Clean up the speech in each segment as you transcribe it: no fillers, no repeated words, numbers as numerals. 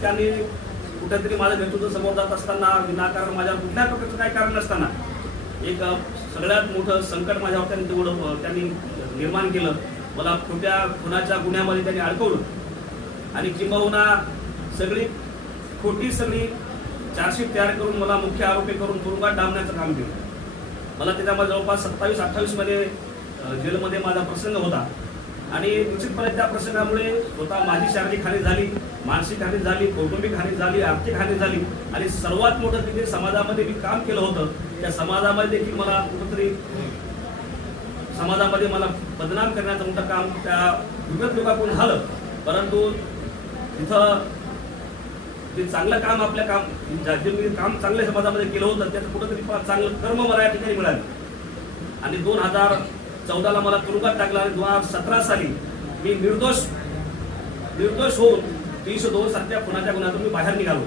त्यांनी कुठेतरी माझं नेतृत्व समोर जात असताना विनाकारण माझ्यावर कुठल्या प्रकारचं काही कारण नसताना एक सगळ्यात मोठं संकट माझ्यावर त्यांनी निर्माण केलं. मला खोट्या खुनाच्या गुन्ह्यामध्ये त्यांनी अडकवलं आणि किंबहुना सगळी खोटी सगळी चार्जशीट तयार करून मला मुख्य आरोपी करून तुरुंगात डांबण्याचं काम केलं. मला त्याच्यामध्ये जवळपास 27-28 मध्ये जेलमध्ये माझा प्रसंग होता आणि निश्चितपणे त्या प्रसंगामुळे स्वतः माझी शारीरिक हानी झाली, मानसिक हानी झाली, कौटुंबिक हानी झाली, आर्थिक हानी झाली आणि सर्वात मोठं तिथे समाजामध्ये मी काम केलं होतं त्या समाजामध्ये देखील मला कुठंतरी समाजामध्ये मला बदनाम करण्याचं मोठं काम त्या विगत लोकांकडून झालं. परंतु तिथं ते चांगलं काम आपल्या जे मी काम चांगल्या समाजामध्ये केलं होतं त्याचं कुठंतरी चांगलं कर्म मला या ठिकाणी मिळालं आणि 2014ला मला तुरुंगात टाकला आणि 2017 साली मी निर्दोष होऊन 302 सत्या खुनाच्या गुन्ह्यातून मी बाहेर निघालो.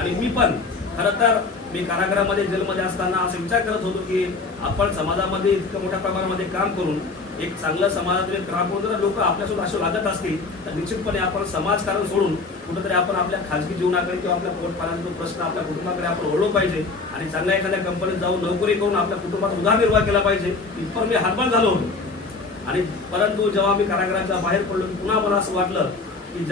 आणि मी पण खरं तर मी कारागृहामध्ये जेलमध्ये असताना असं विचार करत होतो की आपण समाजामध्ये इतकं मोठ्या प्रमाणामध्ये काम करून एक चांगलं समाजातील काम करून जर लोक आपल्यासोबत असे लागत असतील तर निश्चितपणे आपण समाजकारण सोडून कुठेतरी आपण आपल्या खाजगी जीवनाकडे किंवा आपल्या पोटपाण्याचा प्रश्न आपल्या कुटुंबाकडे आपण ओढलो पाहिजे आणि चांगल्या एखाद्या कंपनीत जाऊन नोकरी करून आपल्या कुटुंबात उदरनिर्वाह केला पाहिजे. इथपर मी हातभार झालो होतो. आणि परंतु जेव्हा मी कारागृहाच्या बाहेर पडलो पुन्हा मला असं वाटलं की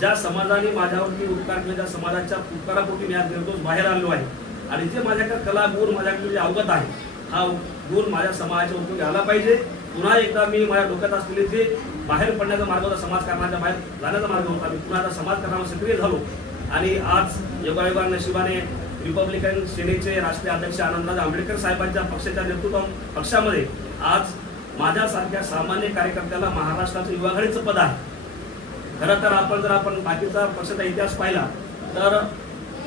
ज्या समाजाने माझ्यावरती उपकार केले त्या समाजाच्या उपकारापोटी मी आज निर्दोष बाहेर आलो आहे आणि जे माझ्याकडे कला गुण माझ्याकडे जे अवगत आहे हा गुण माझ्या समाजाच्या उपयोगी आला पाहिजे. पुन्हा एकदा मी माझ्या डोक्यात असलेले जे बाहेर पडण्याचा मार्ग होता समाजकारणाच्या बाहेर जाण्याचा मार्ग होता मी पुन्हा आता समाजकारणावर सक्रिय झालो आणि आज योगायोगा नशिबाने रिपब्लिकन सेनेचे राष्ट्रीय अध्यक्ष आनंदराज आंबेडकर साहेबांच्या पक्षाच्या पक्षामध्ये आज माझ्यासारख्या सामान्य कार्यकर्त्याला महाराष्ट्राचं युवा आघाडीचं पद आहे. खरं तर आपण बाकीचा पक्षाचा इतिहास पाहिला तर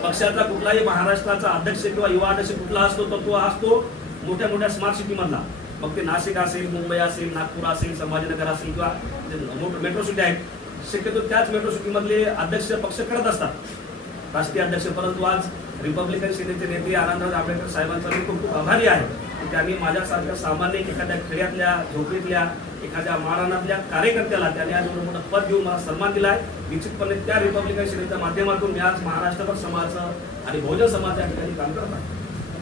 पक्षाचा कुठलाही महाराष्ट्राचा अध्यक्ष किंवा युवा अध्यक्ष कुठला असतो तर तो असतो मोठ्या मोठ्या स्मार्ट सिटी मधला. मग ते नाशिक असेल, मुंबई असेल, नागपूर असेल, संभाजीनगर असेल किंवा मेट्रो सिटी आहेत. शक्यतो त्याच मेट्रो सिटी मधले अध्यक्ष पक्ष करत असतात राष्ट्रीय अध्यक्ष. परंतु आज रिपब्लिकन सेनेचे नेते आनंदराज आंबेडकर साहेबांचा मी खूप आभारी आहे. त्यांनी माझ्यासारख्या सामान्य एखाद्या खेड्यातल्या झोपडीतल्या एखाद्या महाराणातल्या कार्यकर्त्याला त्यांनी आज एवढं मोठं पद देऊन मला सन्मान दिला आहे. निश्चितपणे त्या रिपब्लिकन सेनेच्या माध्यमातून मी आज महाराष्ट्रभर समाजाचं आणि बहुजन समाजाच्या ठिकाणी काम करत आहे.